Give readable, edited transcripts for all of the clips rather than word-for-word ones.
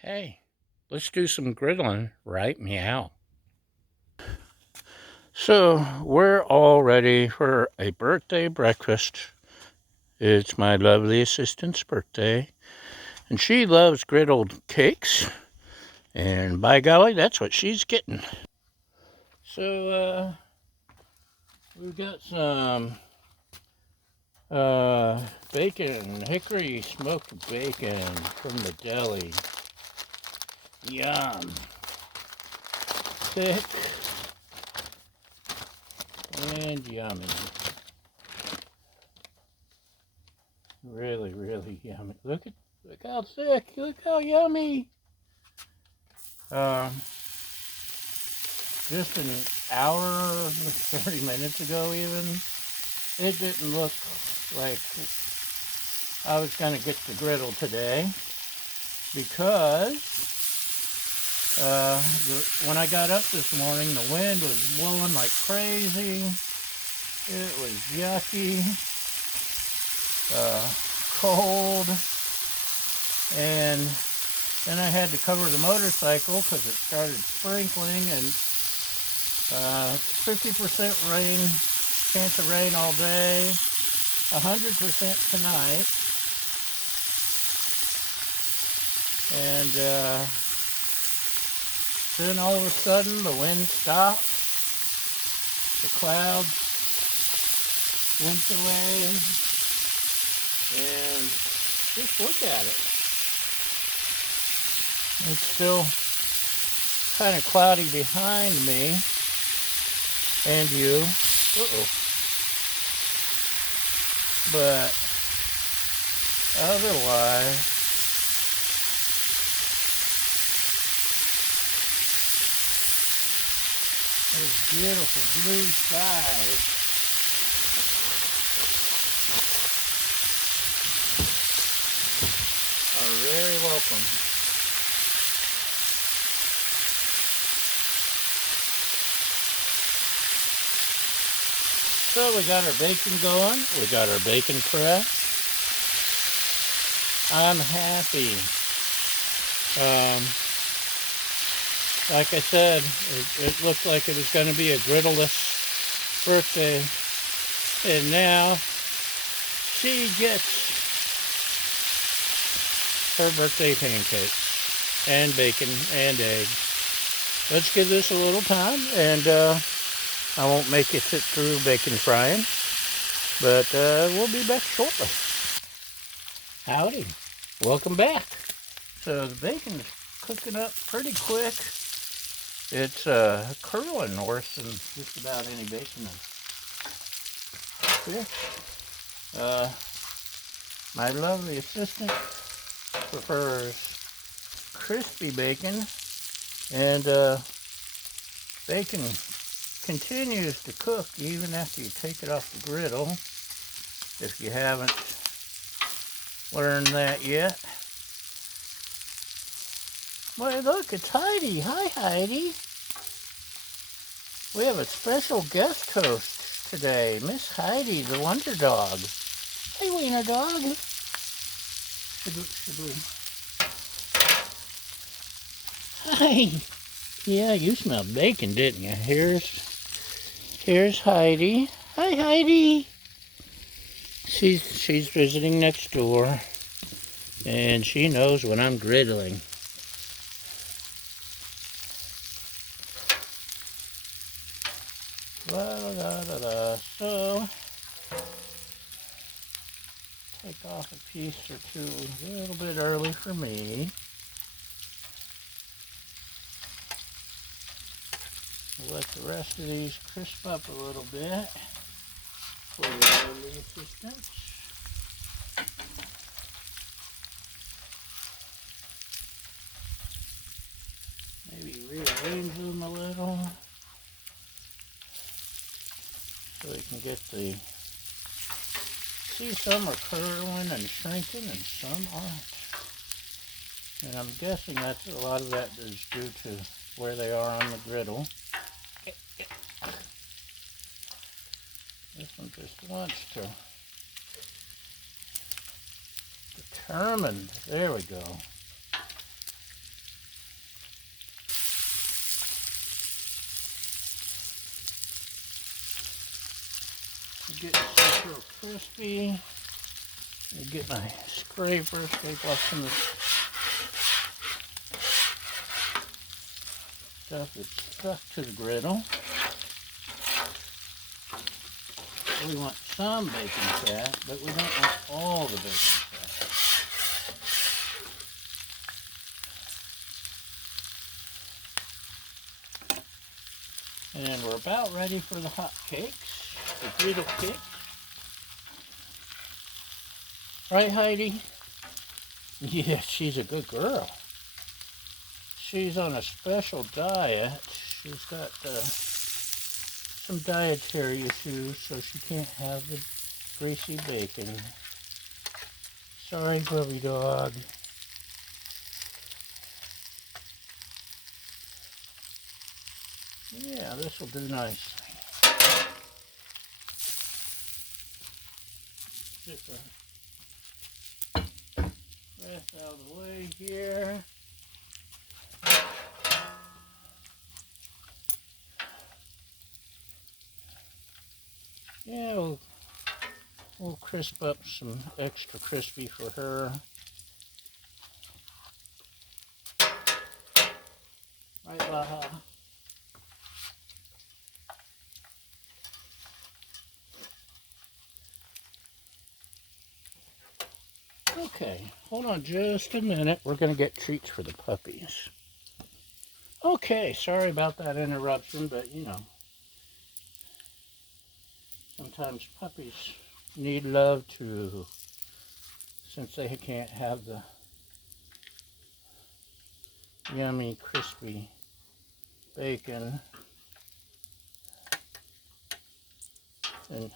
Hey, let's do some griddling, right? Meow. So, we're all ready for a birthday breakfast. It's my lovely assistant's birthday, and she loves griddled cakes, and by golly, that's what she's getting. So, we've got some bacon, hickory smoked bacon from the deli. Yum. Thick and yummy. Really, really yummy. Look how thick. Look how yummy. Um, just an hour, 30 minutes ago even, it didn't look like I was going to get the griddle today because when I got up this morning, the wind was blowing like crazy. It was yucky, cold, and then I had to cover the motorcycle because it started sprinkling, and 50% rain, chance of rain all day, 100% tonight, and then all of a sudden the wind stopped, the clouds went away, and just look at it. It's still kind of cloudy behind me and you. But otherwise, those beautiful blue skies are very welcome. So we got our bacon going. We got our bacon press. I'm happy. Like I said, it looked like it was going to be a griddleless birthday. And now she gets her birthday pancakes and bacon and eggs. Let's give this a little time, and I won't make you sit through bacon frying, but we'll be back shortly. Howdy. Welcome back. So the bacon is cooking up pretty quick. It's curling worse than just about any bacon I've cooked. My lovely assistant prefers crispy bacon, and bacon continues to cook even after you take it off the griddle, if you haven't learned that yet. Well, look, it's Heidi. Hi, Heidi. We have a special guest host today, Miss Heidi, the Wonder Dog. Hey, Wiener Dog. Hi. Yeah, you smelled bacon, didn't you? Here's Heidi. Hi, Heidi. She's visiting next door, and she knows when I'm griddling. So, take off a piece or two a little bit early for me. We'll let the rest of these crisp up a little bit for the lovely assistants. Maybe rearrange them a little so we can get the... See, some are curling and shrinking and some aren't. And I'm guessing that's a lot of that is due to where they are on the griddle. This one just wants to... Determined. There we go. get this real crispy. I get my scraper, scrape off some of the stuff that's stuck to the griddle. We want some bacon fat, but we don't want all the bacon fat. And we're about ready for the hot cakes, the griddle cakes. Right, Heidi? Yeah, she's a good girl. She's on a special diet. She's got some dietary issues, so she can't have the greasy bacon. Sorry, puppy dog. Yeah, this will do nicely. Get the rest out of the way here. Yeah, we'll crisp up some extra crispy for her. Right, Laha? Okay, hold on just a minute. We're going to get treats for the puppies. Okay, sorry about that interruption, but you know, sometimes puppies need love too, since they can't have the yummy, crispy bacon. And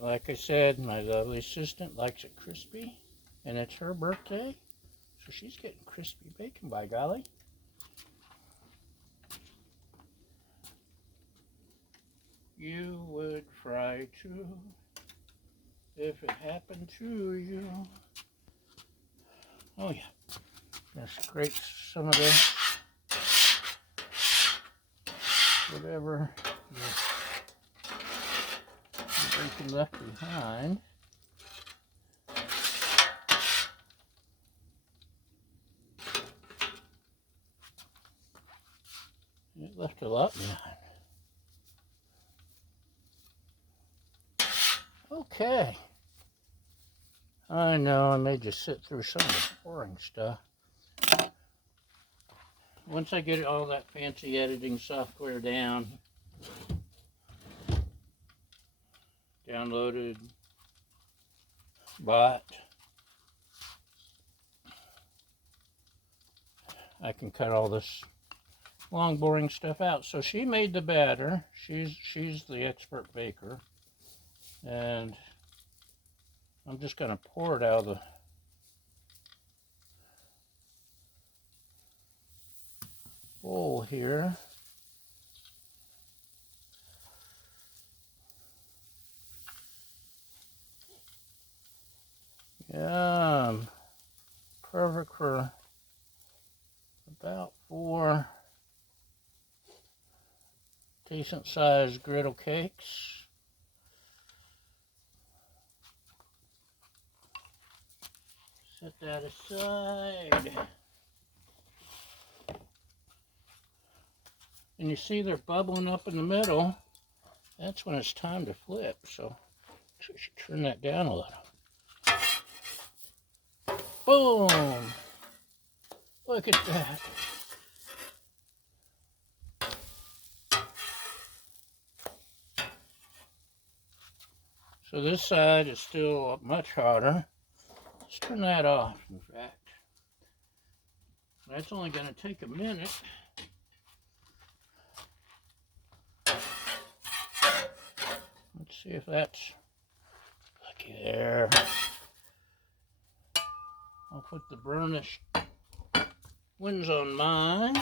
like I said, my lovely assistant likes it crispy, and it's her birthday, so she's getting crispy bacon, by golly. You would fry too, if it happened to you. Oh yeah, let's scrape some of this, whatever bacon left behind. It left a lot behind. Okay. I know I may just sit through some of the boring stuff. Once I get all that fancy editing software downloaded, bought, I can cut all this long boring stuff out. So she made the batter. She's the expert baker, and I'm just going to pour it out of the bowl here. Yum. Perfect for about 4 decent sized griddle cakes. Set that aside. And you see they're bubbling up in the middle. That's when it's time to flip. So I should turn that down a little. Boom! Look at that. So this side is still much hotter. Let's turn that off, in fact. That's only going to take a minute. Let's see if that's... Looky there. I'll put the burnished ones on mine.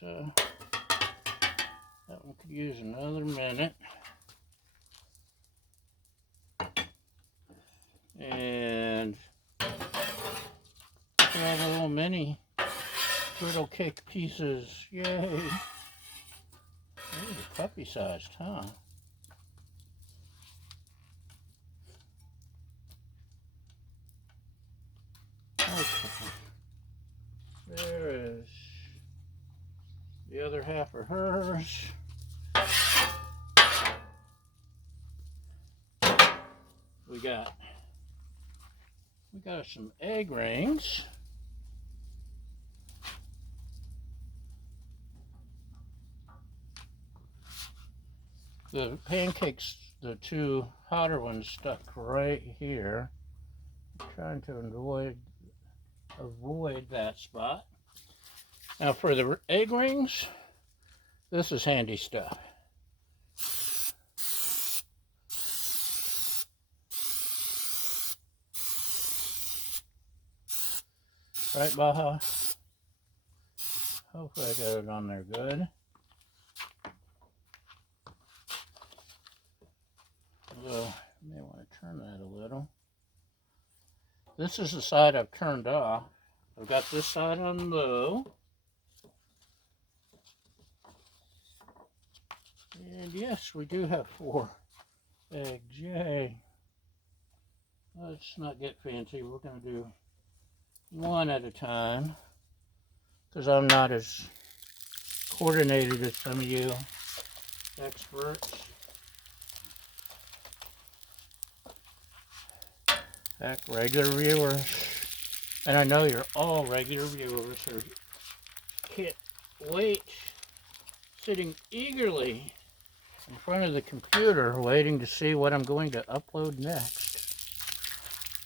That one could use another minute. And look at all the little mini griddle cake pieces. Yay. These are puppy sized, huh? Okay. There is the other half of hers. We got some egg rings. The pancakes, the two hotter ones, stuck right here. I'm trying to avoid that spot. Now for the egg rings, this is handy stuff. Right, Baja? Hopefully I got it on there good. Although, I may want to turn that a little. This is the side I've turned off. I've got this side on low. And yes, we do have 4 eggs. Yay. Let's not get fancy. We're going to do one at a time, because I'm not as coordinated as some of you experts. Heck, regular viewers, and I know you're all regular viewers who can't wait, sitting eagerly in front of the computer waiting to see what I'm going to upload next.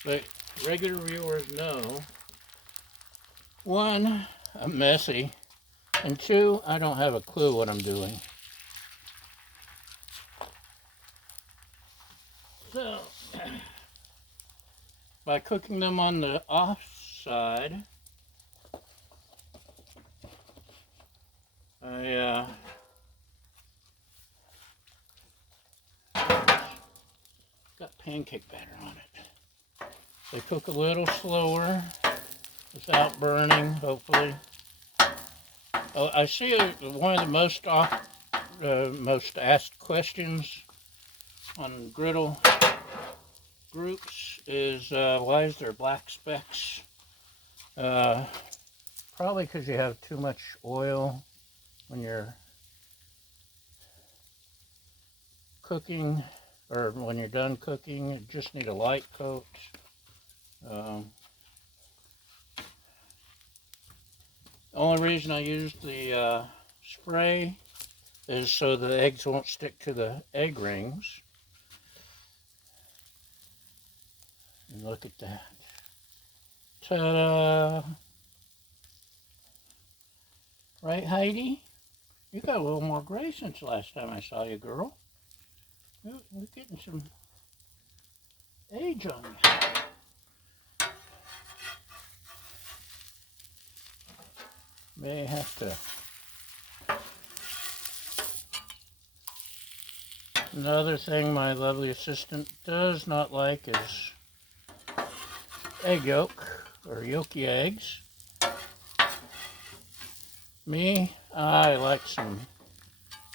But regular viewers know, 1, I'm messy, and 2, I don't have a clue what I'm doing. So, by cooking them on the off side, I got pancake batter on it. They cook a little slower without burning, hopefully. Oh, I see one of the most asked questions on griddle groups is why is there black specks? Probably because you have too much oil when you're cooking, or when you're done cooking. You just need a light coat. The only reason I use the spray is so the eggs won't stick to the egg rings. And look at that. Ta-da! Right, Heidi? You got a little more gray since the last time I saw you, girl. You're getting some age on you. May have to. Another thing my lovely assistant does not like is egg yolk, or yolky eggs. Me, I like some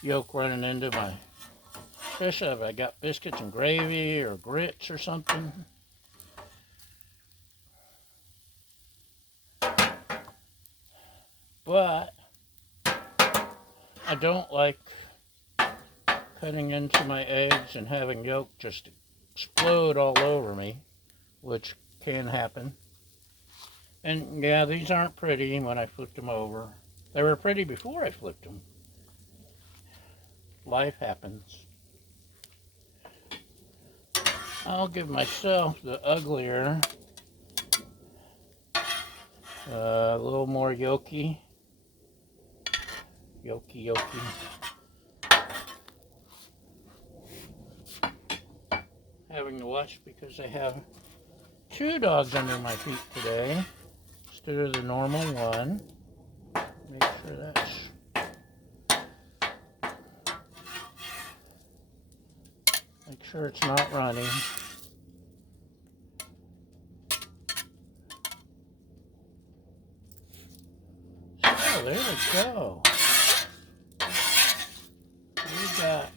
yolk running into my fish. If I got biscuits and gravy or grits or something. But I don't like cutting into my eggs and having yolk just explode all over me, which can happen. And yeah, these aren't pretty when I flipped them over. They were pretty before I flipped them. Life happens. I'll give myself the uglier, a little more yolky. Yolky. Having to watch because I have 2 dogs under my feet today instead of the normal one. Make sure make sure it's not running. there we go. We got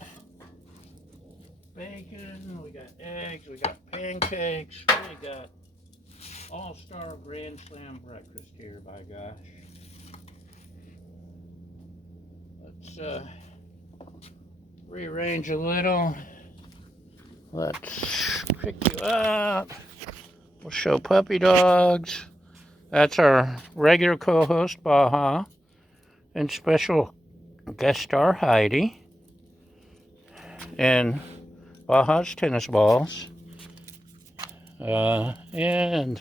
bacon, we got eggs, we got pancakes, we got all-star Grand Slam breakfast here, by gosh. Let's rearrange a little. Let's pick you up. We'll show puppy dogs. That's our regular co-host, Baja, and special guest star, Heidi, and Baja's tennis balls. And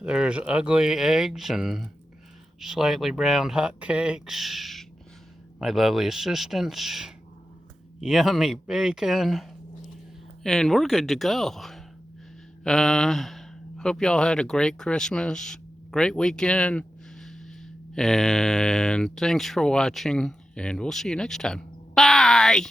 there's ugly eggs and slightly browned hot cakes. My lovely assistants. Yummy bacon. And we're good to go. Hope y'all had a great Christmas, great weekend, and thanks for watching, and we'll see you next time. Bye!